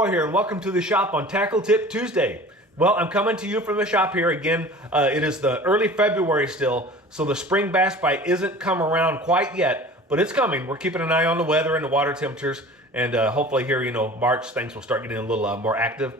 Troy here, and welcome to the shop on Tackle Tip Tuesday. Well, I'm coming to you from the shop here again. It is the early February still, so the spring bass bite isn't come around quite yet, but it's coming. We're keeping an eye on the weather and the water temperatures, and hopefully here, March, things will start getting a little more active.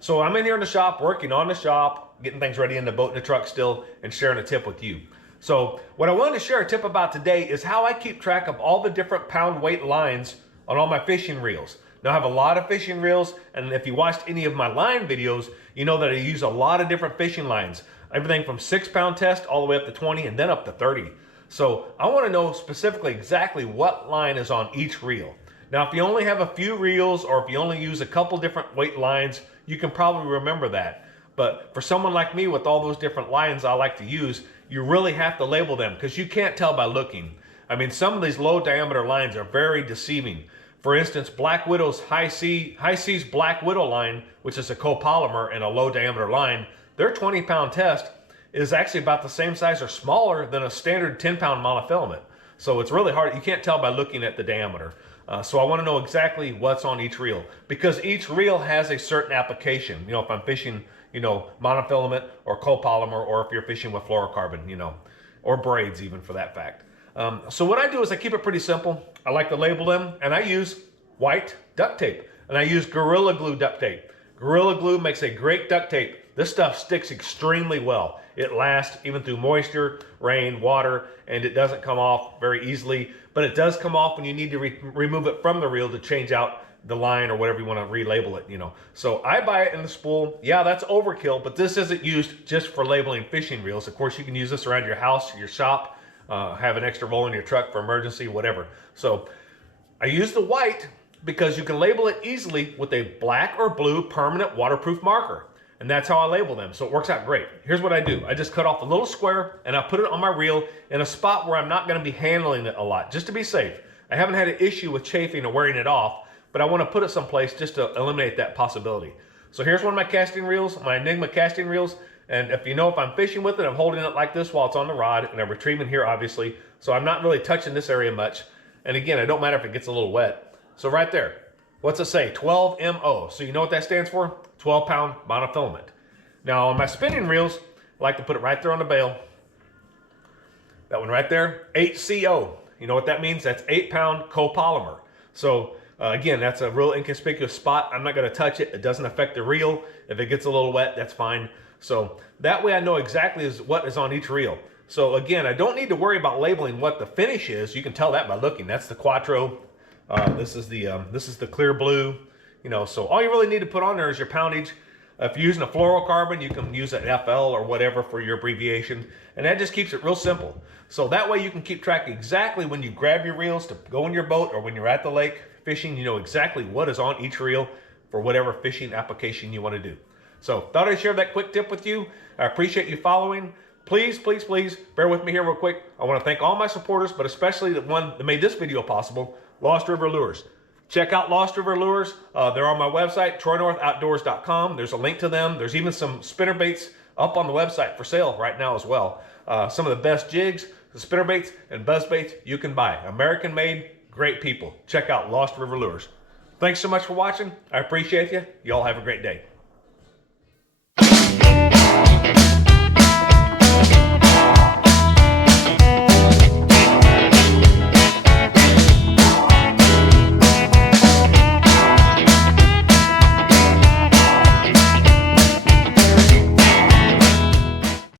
So I'm in here in the shop, working on the shop, getting things ready in the boat and the truck still, and sharing a tip with you. So what I wanted to share a tip about today is how I keep track of all the different pound weight lines on all my fishing reels. Now I have a lot of fishing reels, and if you watched any of my line videos, you know that I use a lot of different fishing lines. Everything from 6-pound test all the way up to 20 and then up to 30. So I want to know specifically exactly what line is on each reel. Now if you only have a few reels, or if you only use a couple different weight lines, you can probably remember that. But for someone like me with all those different lines I like to use, you really have to label them because you can't tell by looking. I mean, some of these low diameter lines are very deceiving. For instance, Black Widow's High Seas Black Widow line, which is a copolymer and a low diameter line, their 20-pound test is actually about the same size or smaller than a standard 10-pound monofilament. So it's really hard. You can't tell by looking at the diameter. So I want to know exactly what's on each reel, because each reel has a certain application. If I'm fishing, monofilament or copolymer, or if you're fishing with fluorocarbon, or braids even for that fact. So what I do is I keep it pretty simple. I like to label them, and I use white duct tape, and I use Gorilla Glue duct tape. Gorilla Glue makes a great duct tape. This stuff sticks extremely well. It lasts even through moisture, rain, water, and it doesn't come off very easily, but it does come off when you need to remove it from the reel to change out the line or whatever you want to relabel it, So I buy it in the spool. Yeah, that's overkill, but this isn't used just for labeling fishing reels. Of course, you can use this around your house, your shop, have an extra roll in your truck for emergency, whatever. So I use the white because you can label it easily with a black or blue permanent waterproof marker. And that's how I label them, so it works out great. Here's what I do. I just cut off a little square and I put it on my reel in a spot where I'm not gonna be handling it a lot, just to be safe. I haven't had an issue with chafing or wearing it off, but I wanna put it someplace just to eliminate that possibility. So here's one of my casting reels, my Enigma casting reels. And if I'm fishing with it, I'm holding it like this while it's on the rod, and I'm retrieving here, obviously. So I'm not really touching this area much. And again, it don't matter if it gets a little wet. So right there, what's it say? 12MO. So you know what that stands for? 12-pound monofilament. Now on my spinning reels, I like to put it right there on the bail. That one right there, 8CO. You know what that means? That's 8-pound copolymer. So again, that's a real inconspicuous spot. I'm not gonna touch it. It doesn't affect the reel. If it gets a little wet, that's fine. So that way I know exactly what is on each reel. So again, I don't need to worry about labeling what the finish is. You can tell that by looking. That's the Quattro. This is the clear blue. So all you really need to put on there is your poundage. If you're using a fluorocarbon, you can use an FL or whatever for your abbreviation, and that just keeps it real simple. So that way you can keep track exactly when you grab your reels to go in your boat, or when you're at the lake fishing, you know exactly what is on each reel for whatever fishing application you want to do. So thought I'd share that quick tip with you. I appreciate you following. Please, please, please bear with me here real quick. I want to thank all my supporters, but especially the one that made this video possible, Lost River Lures. Check out Lost River Lures. They're on my website, TroyNorthOutdoors.com. There's a link to them. There's even some spinner baits up on the website for sale right now as well. Some of the best jigs, the spinner baits, and buzz baits you can buy. American made, great people. Check out Lost River Lures. Thanks so much for watching. I appreciate you. Y'all have a great day.